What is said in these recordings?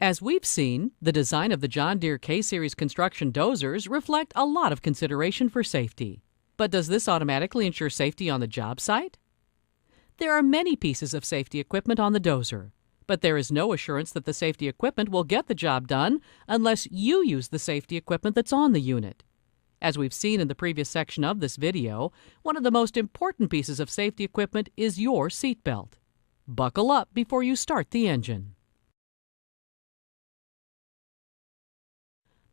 As we've seen, the design of the John Deere K-Series construction dozers reflect a lot of consideration for safety. But does this automatically ensure safety on the job site? There are many pieces of safety equipment on the dozer, but there is no assurance that the safety equipment will get the job done unless you use the safety equipment that's on the unit. As we've seen in the previous section of this video, one of the most important pieces of safety equipment is your seat belt. Buckle up before you start the engine.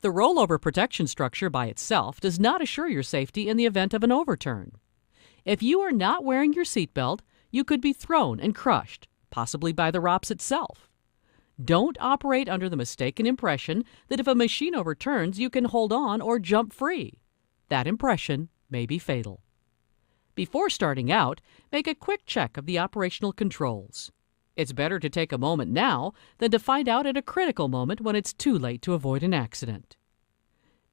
The rollover protection structure by itself does not assure your safety in the event of an overturn. If you are not wearing your seatbelt, you could be thrown and crushed, possibly by the ROPS itself. Don't operate under the mistaken impression that if a machine overturns, you can hold on or jump free. That impression may be fatal. Before starting out, make a quick check of the operational controls. It's better to take a moment now than to find out at a critical moment when it's too late to avoid an accident.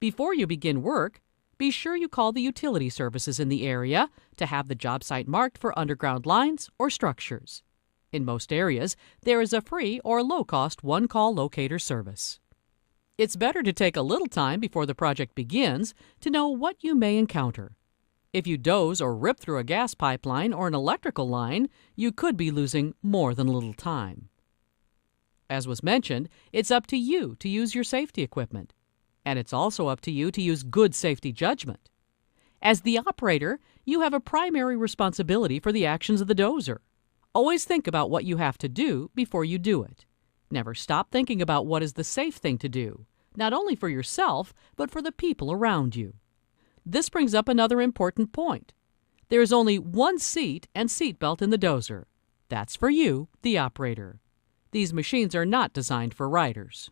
Before you begin work, be sure you call the utility services in the area to have the job site marked for underground lines or structures. In most areas, there is a free or low-cost one-call locator service. It's better to take a little time before the project begins to know what you may encounter. If you doze or rip through a gas pipeline or an electrical line, you could be losing more than a little time. As was mentioned, it's up to you to use your safety equipment, and it's also up to you to use good safety judgment. As the operator, you have a primary responsibility for the actions of the dozer. Always think about what you have to do before you do it. Never stop thinking about what is the safe thing to do, not only for yourself, but for the people around you. This brings up another important point. There is only one seat and seat belt in the dozer. That's for you, the operator. These machines are not designed for riders.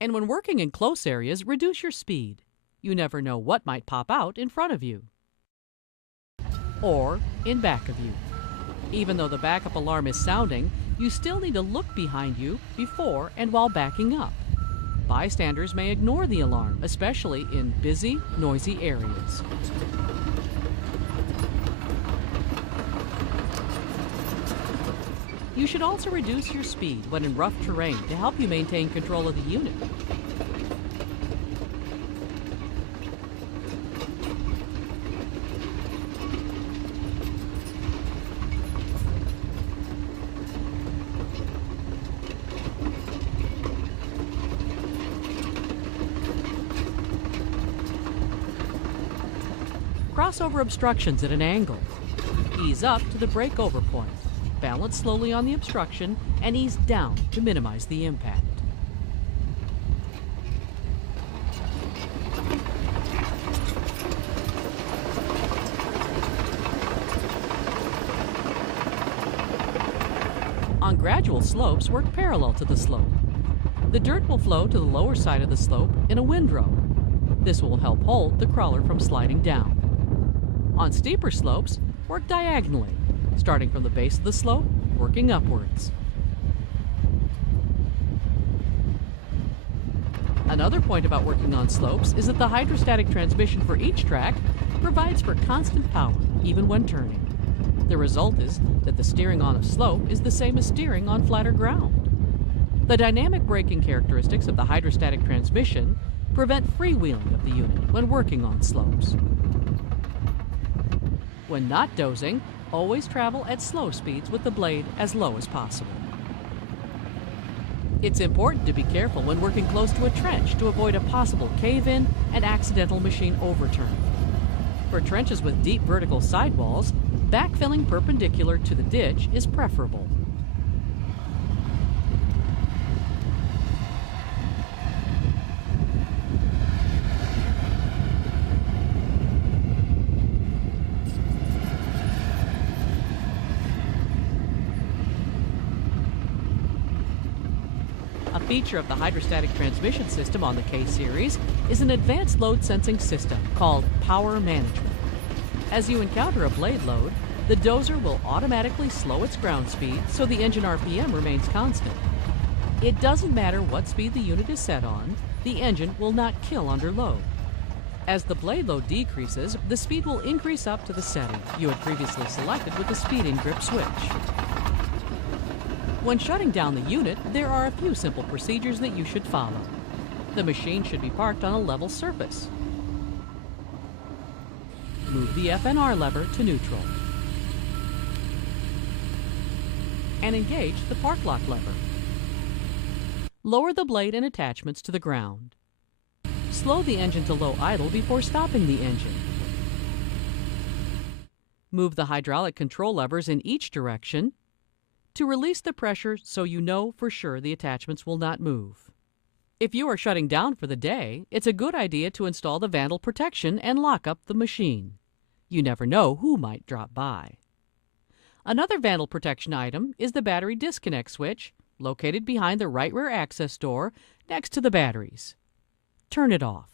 And when working in close areas, reduce your speed. You never know what might pop out in front of you or in back of you. Even though the backup alarm is sounding, you still need to look behind you before and while backing up. Bystanders may ignore the alarm, especially in busy, noisy areas. You should also reduce your speed when in rough terrain to help you maintain control of the unit. Cross over obstructions at an angle. Ease up to the break-over point. Balance slowly on the obstruction and ease down to minimize the impact. On gradual slopes, work parallel to the slope. The dirt will flow to the lower side of the slope in a windrow. This will help hold the crawler from sliding down. On steeper slopes, work diagonally, starting from the base of the slope, working upwards. Another point about working on slopes is that the hydrostatic transmission for each track provides for constant power, even when turning. The result is that the steering on a slope is the same as steering on flatter ground. The dynamic braking characteristics of the hydrostatic transmission prevent freewheeling of the unit when working on slopes. When not dozing, always travel at slow speeds with the blade as low as possible. It's important to be careful when working close to a trench to avoid a possible cave-in and accidental machine overturn. For trenches with deep vertical sidewalls, backfilling perpendicular to the ditch is preferable. A feature of the hydrostatic transmission system on the K-Series is an advanced load sensing system called power management. As you encounter a blade load, the dozer will automatically slow its ground speed so the engine RPM remains constant. It doesn't matter what speed the unit is set on, the engine will not kill under load. As the blade load decreases, the speed will increase up to the setting you had previously selected with the speed in grip switch. When shutting down the unit, there are a few simple procedures that you should follow. The machine should be parked on a level surface. Move the FNR lever to neutral. And engage the park lock lever. Lower the blade and attachments to the ground. Slow the engine to low idle before stopping the engine. Move the hydraulic control levers in each direction to release the pressure so you know for sure the attachments will not move. If you are shutting down for the day, it's a good idea to install the vandal protection and lock up the machine. You never know who might drop by. Another vandal protection item is the battery disconnect switch located behind the right rear access door next to the batteries. Turn it off.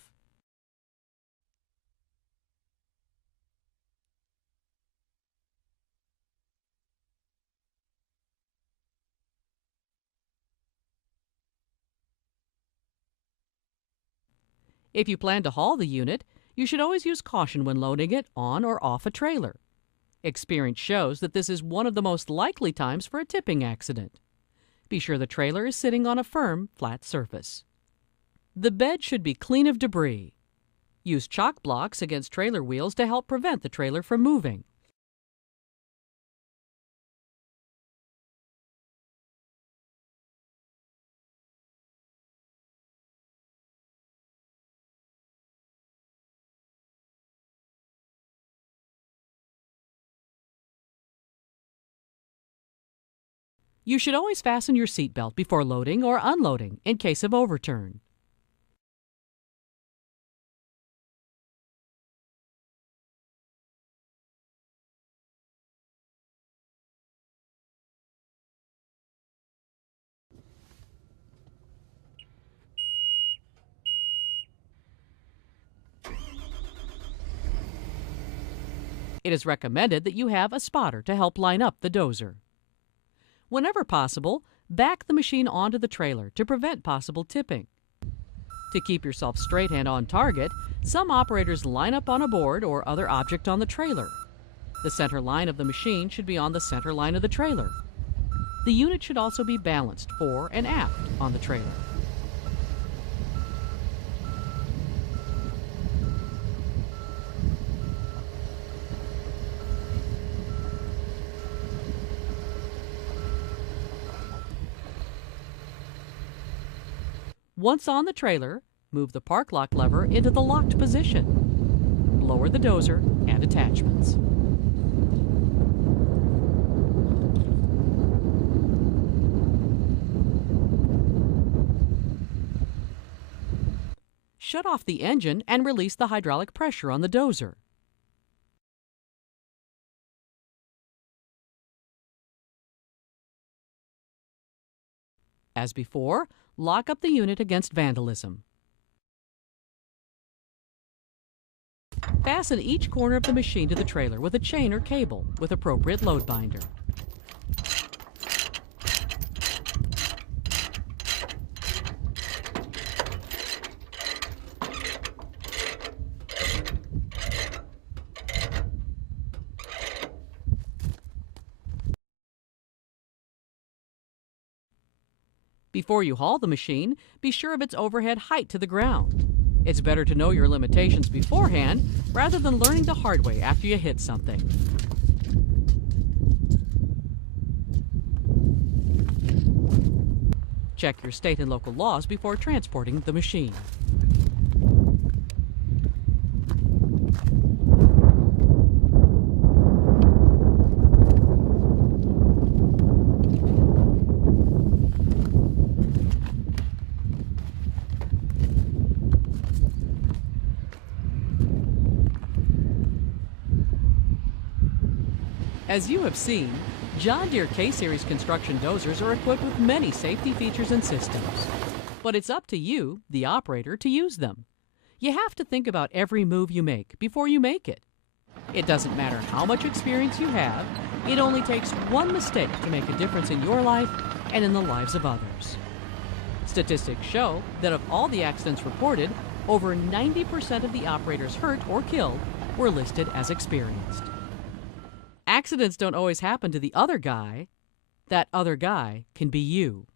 If you plan to haul the unit, you should always use caution when loading it on or off a trailer. Experience shows that this is one of the most likely times for a tipping accident. Be sure the trailer is sitting on a firm, flat surface. The bed should be clean of debris. Use chalk blocks against trailer wheels to help prevent the trailer from moving. You should always fasten your seatbelt before loading or unloading in case of overturn. It is recommended that you have a spotter to help line up the dozer. Whenever possible, back the machine onto the trailer to prevent possible tipping. To keep yourself straight and on target, some operators line up on a board or other object on the trailer. The center line of the machine should be on the center line of the trailer. The unit should also be balanced fore and aft on the trailer. Once on the trailer, move the park lock lever into the locked position. Lower the dozer and attachments. Shut off the engine and release the hydraulic pressure on the dozer. As before, lock up the unit against vandalism. Fasten each corner of the machine to the trailer with a chain or cable with appropriate load binder. Before you haul the machine, be sure of its overhead height to the ground. It's better to know your limitations beforehand rather than learning the hard way after you hit something. Check your state and local laws before transporting the machine. As you have seen, John Deere K-Series construction dozers are equipped with many safety features and systems. But it's up to you, the operator, to use them. You have to think about every move you make before you make it. It doesn't matter how much experience you have, it only takes one mistake to make a difference in your life and in the lives of others. Statistics show that of all the accidents reported, over 90% of the operators hurt or killed were listed as experienced. Accidents don't always happen to the other guy. That other guy can be you.